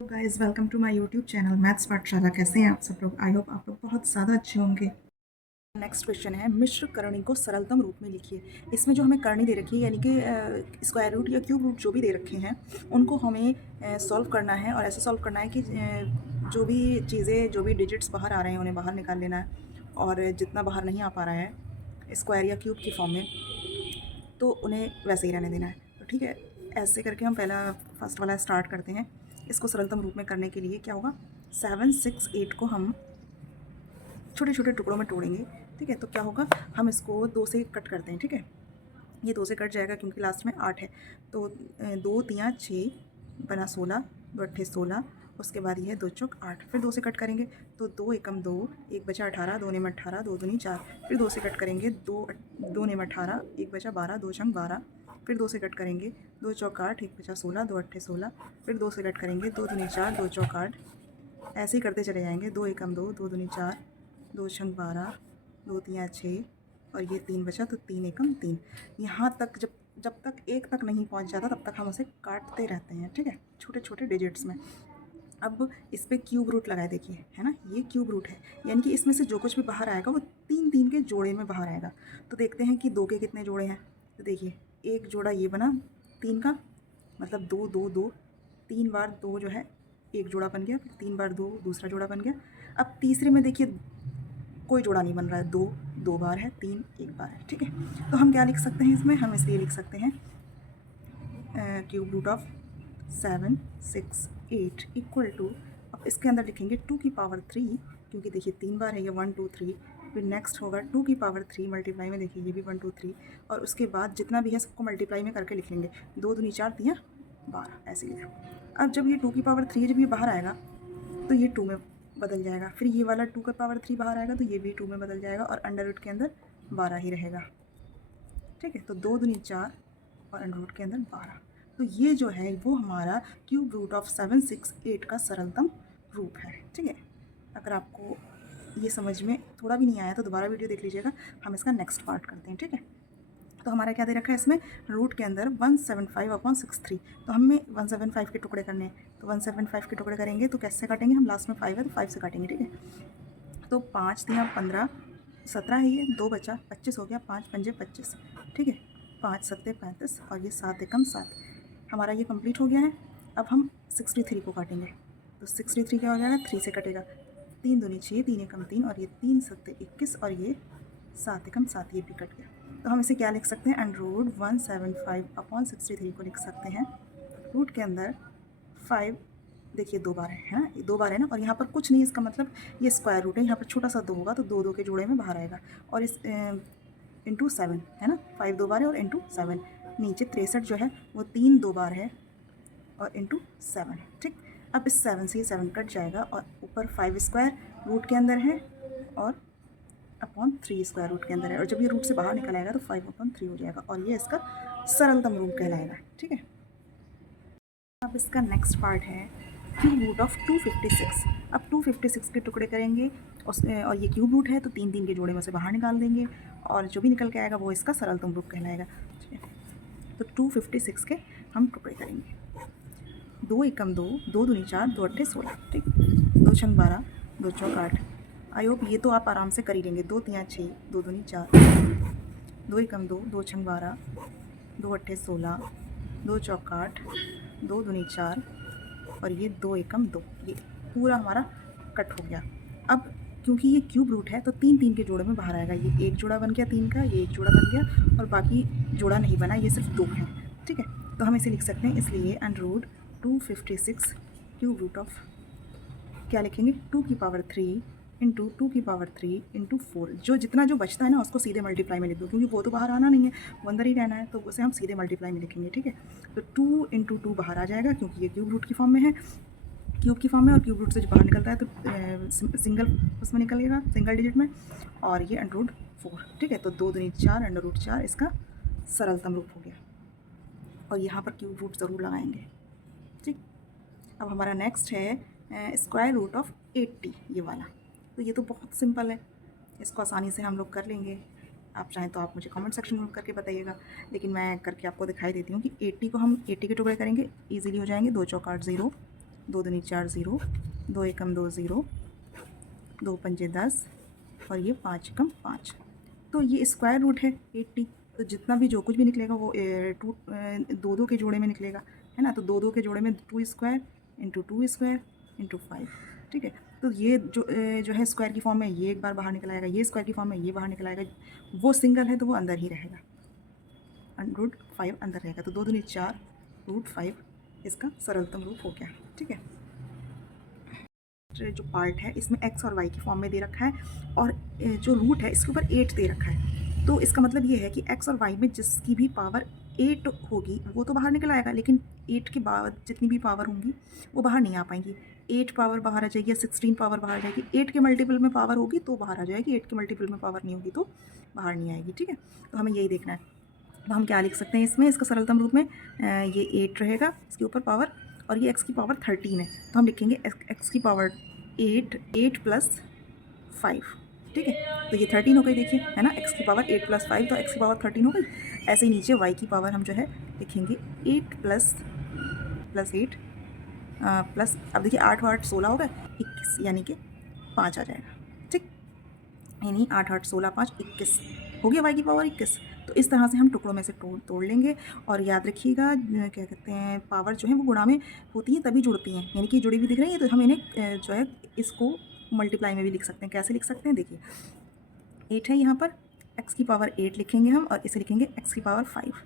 Guys welcome to my YouTube channel maths Pathshala. कैसे हैं आप सब लोग? आई होप आप लोग बहुत ज़्यादा अच्छे होंगे। नेक्स्ट क्वेश्चन है, मिश्र करणी को सरलतम रूप में लिखिए। इसमें जो हमें करणी दे रखी है यानी कि स्क्वायर रूट या क्यूब रूट जो भी दे रखे हैं उनको हमें सॉल्व करना है और ऐसे सॉल्व करना है कि जो भी चीज़ें जो भी डिजिट्स बाहर आ रहे हैं उन्हें बाहर निकाल लेना है और जितना बाहर नहीं आ पा रहा है स्क्वायर या क्यूब की फॉर्म में तो उन्हें वैसे ही रहने देना है। तो ठीक है, ऐसे करके हम पहला फर्स्ट वाला स्टार्ट करते हैं। इसको सरलतम रूप में करने के लिए क्या होगा, 7, 6, 8 को हम छोटे छोटे टुकड़ों में तोड़ेंगे। ठीक है, तो क्या होगा, हम इसको 2 से कट करते हैं। ठीक है, ये 2 से कट जाएगा क्योंकि लास्ट में 8 है। तो 2 तियाँ 6 बना 16, 2 अट्ठे 16, उसके बाद ये 2 चौक 8, फिर 2 से कट करेंगे तो 2 एकम 2, 1 बचा 18, 2 नेम 18, 2 दूनी 4, फिर 2 से कट करेंगे 2 नेम 18, 1 बचा 12, 2 छंग 12, फिर 2 से कट करेंगे 2 चौक 8, 1 बचा 16, 2 अट्ठे 16, फिर 2 से कट करेंगे 2 दूनी 4, 2 चौक 8, ऐसे ही करते चले जाएंगे। 2 एकम 2, 2 दूनी 4, 2 छंग 12, 2 तियाँ 6 और ये 3 बचा तो 3 एकम 3। यहाँ तक जब जब तक 1 तक नहीं पहुँच जाता तब तक हम उसे काटते रहते हैं। ठीक है, छोटे छोटे डिजिट्स में। अब इस पर क्यूब रूट लगाए, देखिए है ना, ये क्यूब रूट है यानी कि इसमें से जो कुछ भी बाहर आएगा वो 3 3 के जोड़े में बाहर आएगा। तो देखते हैं कि 2 के कितने जोड़े हैं। तो देखिए, एक जोड़ा ये बना 3 का, मतलब 2 2 2, 3 बार 2 जो है एक जोड़ा बन गया, फिर 3 बार 2 दूसरा जोड़ा बन गया। अब तीसरे में देखिए कोई जोड़ा नहीं बन रहा है, 2 2 बार है, 3 1 बार है। ठीक है, तो हम क्या लिख सकते हैं इसमें, हम इसलिए लिख सकते हैं cube root of 7 6 8 equal to, अब इसके अंदर लिखेंगे 2 की पावर 3 क्योंकि देखिए 3 बार है ये 1 2 3, फिर नेक्स्ट होगा 2 की पावर 3 मल्टीप्लाई में, देखिए ये भी 1 2 3, और उसके बाद जितना भी है सबको मल्टीप्लाई में करके लिख लेंगे। 2 दूनी 4 तियाँ 12, ऐसे लिखो। अब जब ये 2 की पावर 3 जब ये बाहर आएगा तो ये 2 में बदल जाएगा, फिर ये वाला 2 का पावर 3 बाहर आएगा तो ये भी 2 में बदल जाएगा और अंडर रूट के अंदर 12 ही रहेगा। ठीक है, तो 2 दूनी 4 और अंडर रूट के अंदर 12। तो ये जो है वो हमारा क्यूब रूट ऑफ 7 6 8 का सरलतम रूप है। ठीक है, अगर आपको ये समझ में थोड़ा भी नहीं आया तो दोबारा वीडियो देख लीजिएगा। हम इसका नेक्स्ट पार्ट करते हैं। ठीक है, तो हमारा क्या दे रखा है इसमें, रूट के अंदर 175/63, तो हमें 175 के टुकड़े करने हैं। तो 175 के टुकड़े करेंगे तो कैसे काटेंगे, हम लास्ट में 5 है तो 5 से काटेंगे। ठीक है, तो 5 तियाँ 15, 17 है ये, 2 बचा 25 हो गया, 5 पंजे 25। ठीक है, 5 सत्ते 35 और ये 7 एकम 7, हमारा ये कंप्लीट हो गया है। अब हम 63 को काटेंगे तो 63 क्या हो जाएगा, 3 से कटेगा, 3 दूनी 6, 3 एकम 3 और ये 3 सत्ते 21 और ये 7 एकम 7, ये भी कट गया। तो हम इसे क्या लिख सकते हैं, अंडर रूट 175/63 को लिख सकते हैं। रूट के अंदर 5, देखिए 2 बार है ना, 2 बार है ना, और यहाँ पर कुछ नहीं, इसका मतलब ये स्क्वायर रूट है, यहाँ पर छोटा सा 2 होगा तो 2 2 के जोड़े में बाहर आएगा, और इस इंटू 7 है ना, 5 2 बार है और इंटू 7, नीचे 63 जो है वो 3 2 बार है और इंटू 7। ठीक, अब इस 7 से ये 7 कट जाएगा और ऊपर 5 स्क्वायर रूट के अंदर है और अपॉन 3 स्क्वायर रूट के अंदर है, और जब ये रूट से बाहर निकल आएगा तो 5/3 हो जाएगा और ये इसका सरलतम रूप कहलाएगा। ठीक है, अब इसका नेक्स्ट पार्ट है क्यूब रूट ऑफ 256। अब 256 के टुकड़े करेंगे और ये क्यूब रूट है तो 3 3 के जोड़े में से बाहर निकाल देंगे और जो भी निकल के आएगा वो इसका सरलतम रूप कहलाएगा। ठीक है, तो 256 के हम टुकड़े करेंगे। 2 एकम 2, 2 दूनी 4, 2 अट्ठे 16। ठीक, 2 छंग 12, 2 चौक 8। आई होप ये तो आप आराम से कर ही लेंगे। 2 तियाँ 6, 2 दूनी 4, 2 एकम 2, 2 छंग 12, 2 अट्ठे 16, 2 चौक 8, 2 दूनी 4 और ये 2 एकम 2, ये पूरा हमारा कट हो गया। अब क्योंकि ये क्यूब रूट है तो 3 3 के जोड़े में बाहर आएगा, ये एक जोड़ा बन गया 3 का, ये एक जोड़ा बन गया और बाकी जोड़ा नहीं बना, ये सिर्फ 2 है। ठीक है, तो हम इसे लिख सकते हैं, इसलिए under root 256 cube root of, क्या लिखेंगे, 2 की पावर 3 इंटू 2 की पावर 3 इंटू 4, जो जितना जो बचता है ना उसको सीधे मल्टीप्लाई में लिख दो क्योंकि वो तो बाहर आना नहीं है, वो अंदर ही रहना है, तो उसे हम सीधे मल्टीप्लाई में लिखेंगे। ठीक है, तो 2 इंटू 2 बाहर आ जाएगा क्योंकि ये क्यूब रूट की फॉर्म में है, क्यूब की फॉर्म में, और क्यूब रूट से जब बाहर निकलता है तो सिंगल उसमें निकलेगा, सिंगल डिजिट में, और ये अंडर रूट 4। ठीक है, तो 2 दूनी 4 अंडर रूट 4 इसका सरलतम रूप हो गया, और यहाँ पर क्यूब रूट ज़रूर लगाएंगे। ठीक, अब हमारा नेक्स्ट है स्क्वायर रूट ऑफ 80, ये वाला। तो ये तो बहुत सिंपल है, इसको आसानी से हम लोग कर लेंगे। आप चाहें तो आप मुझे कमेंट सेक्शन में करके बताइएगा, लेकिन मैं करके आपको दिखाई देती हूँ कि 80 को हम 80 के टुकड़े करेंगे, इजीली हो जाएंगे। 2 चौक 8 0, 2 दूनी 4 0, 2 एकम 2 0, 2 पंजे 10 और ये 5 एकम 5। तो ये स्क्वायर रूट है 80। तो जितना भी जो कुछ भी निकलेगा वो दो दो के जोड़े में निकलेगा, है ना। तो दो दो के जोड़े में 2 स्क्वायर इंटू 2 स्क्वायर इंटू 5, ठीक है। तो ये जो है स्क्वायर की फॉर्म में ये एक बार बाहर निकल आएगा, ये स्क्वायर की फॉर्म में ये बाहर निकल आएगा। वो सिंगल है तो वो अंदर ही रहेगा, रूट 5 अंदर रहेगा। तो 2 दूनी 4 रूट 5 इसका सरलतम रूप हो गया, ठीक है। जो पार्ट है इसमें x और y की फॉर्म में दे रखा है, और जो रूट है इसके ऊपर 8 दे रखा है। तो इसका मतलब ये है कि x और y में जिसकी भी पावर 8 होगी वो तो बाहर निकल आएगा, लेकिन 8 के बाद जितनी भी पावर होंगी वो बाहर नहीं आ पाएंगी। 8 पावर बाहर आ जाएगी या 16 पावर बाहर आ जाएगी। 8 के मल्टीपल में पावर होगी तो बाहर आ जाएगी, 8 के मल्टीपल में पावर नहीं होगी तो बाहर नहीं आएगी, ठीक है। तो हमें यही देखना है। तो हम क्या लिख सकते हैं इसमें, इसका सरलतम रूप में ये 8 रहेगा, इसके ऊपर पावर, और ये x की पावर 13 है। तो हम लिखेंगे x की पावर 8 प्लस 5, ठीक है। तो ये 13 हो गई, देखिए, है ना। x की पावर 8 प्लस 5, तो x की पावर 13 हो गई। ऐसे ही नीचे y की पावर हम जो है लिखेंगे 8 प्लस 8 प्लस, अब देखिए 8 और 8 16 हो गए, 21, यानी कि 5 आ जाएगा, ठीक। यानी 8 8 16 5 21 हो गया y की पावर 21। तो इस तरह से हम टुकड़ों में से तोड़ लेंगे। और याद रखिएगा, क्या कहते हैं, पावर जो है वो गुणा में होती हैं तभी जुड़ती हैं, यानी कि जुड़ी हुई दिख रही है तो हम इन्हें जो है इसको मल्टीप्लाई में भी लिख सकते हैं। कैसे लिख सकते हैं, देखिए 8 है यहाँ पर, x की पावर 8 लिखेंगे हम, और इसे लिखेंगे x की पावर 5,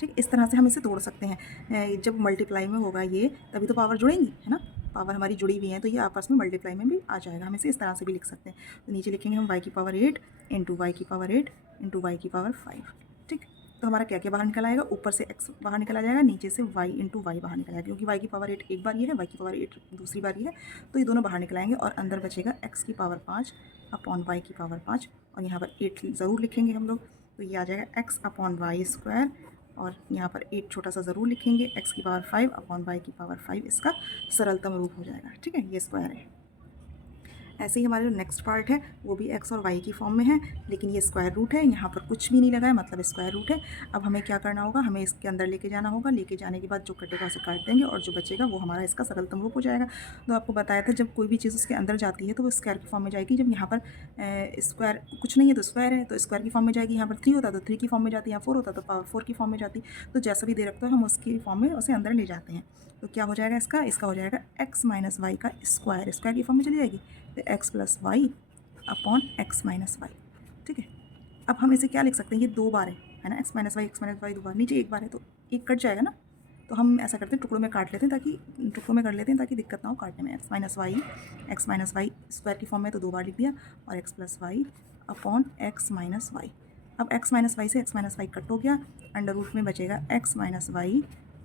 ठीक। इस तरह से हम इसे तोड़ सकते हैं। जब मल्टीप्लाई में होगा ये तभी तो पावर जुड़ेंगी, है ना। पावर हमारी जुड़ी हुई है तो ये आपस में मल्टीप्लाई में भी आ जाएगा। हम इसे इस तरह से भी लिख सकते हैं। तो नीचे लिखेंगे हम y की पावर 8 इंटू वाई की पावर 8 इंटू वाई की पावर 5, ठीक। तो हमारा क्या क्या बाहर निकल आएगा, ऊपर से x बाहर निकला जाएगा, नीचे से y इंटू वाई बाहर निकल आएगा, क्योंकि y की पावर 8 एक बार ये है, y की पावर 8 दूसरी बार ये है। तो ये दोनों बाहर निकल आएंगे और अंदर बचेगा x की पावर 5 अपॉन y की पावर 5, और यहाँ पर 8 ज़रूर लिखेंगे हम लोग। तो ये आ जाएगा x अपॉन वाई स्क्वायर, और यहाँ पर 8 छोटा सा ज़रूर लिखेंगे, x की पावर 5 अपॉन y की पावर 5 इसका सरलतम रूप हो जाएगा, ठीक है। ये स्क्वायर है। ऐसे ही हमारा जो नेक्स्ट पार्ट है वो भी x और y की फॉर्म में है, लेकिन ये स्क्वायर रूट है, यहाँ पर कुछ भी नहीं लगा है, मतलब स्क्वायर रूट है। अब हमें क्या करना होगा, हमें इसके अंदर लेके जाना होगा। लेके जाने के बाद जो कटेगा उसे काट देंगे, और जो बचेगा वो हमारा इसका सरलतम रूप हो जाएगा। तो आपको बताया था जब कोई भी चीज़ उसके अंदर जाती है तो वो स्क्वायर की फॉर्म में जाएगी। जब यहाँ पर स्क्वायर कुछ नहीं है तो स्क्वायर है, तो स्क्वायर की फॉर्म में जाएगी। यहाँ पर 3 होता तो 3 की फॉर्म में जाती है, यहाँ 4 होता तो पावर 4 की फॉर्म में जाती। तो जैसा भी दे रखता है हम उसकी फॉर्म में उसे अंदर ले जाते हैं। तो क्या हो जाएगा इसका हो जाएगा x माइनस वाई का स्क्वायर, स्क्वायर की फॉर्म में चली जाएगी। तो x plus y upon x minus y, ठीक है। अब हम इसे क्या लिख सकते हैं, ये 2 बार है ना, x माइनस वाई 2 बार, नीचे 1 बार है तो 1 कट जाएगा ना। तो हम ऐसा करते हैं, टुकड़ों में काट लेते हैं, ताकि टुकड़ों में कर लेते हैं ताकि दिक्कत ना हो काटने में। x माइनस वाई स्क्वायर की फॉर्म में तो 2 बार लिख दिया, और x plus y upon x minus y. अब x माइनस वाई से x माइनस वाई कट हो गया, अंडर रूट में बचेगा x minus y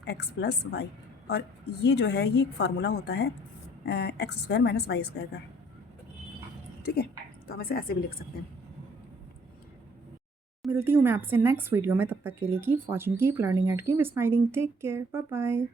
x plus y. और ये जो है ये एक फार्मूला होता है x square minus y square का, ठीक है। तो हम इसे ऐसे भी लिख सकते हैं। मिलती हूँ मैं आपसे नेक्स्ट वीडियो में, तब तक के लिए keep watching, keep learning and keep smiling. Take care, bye bye.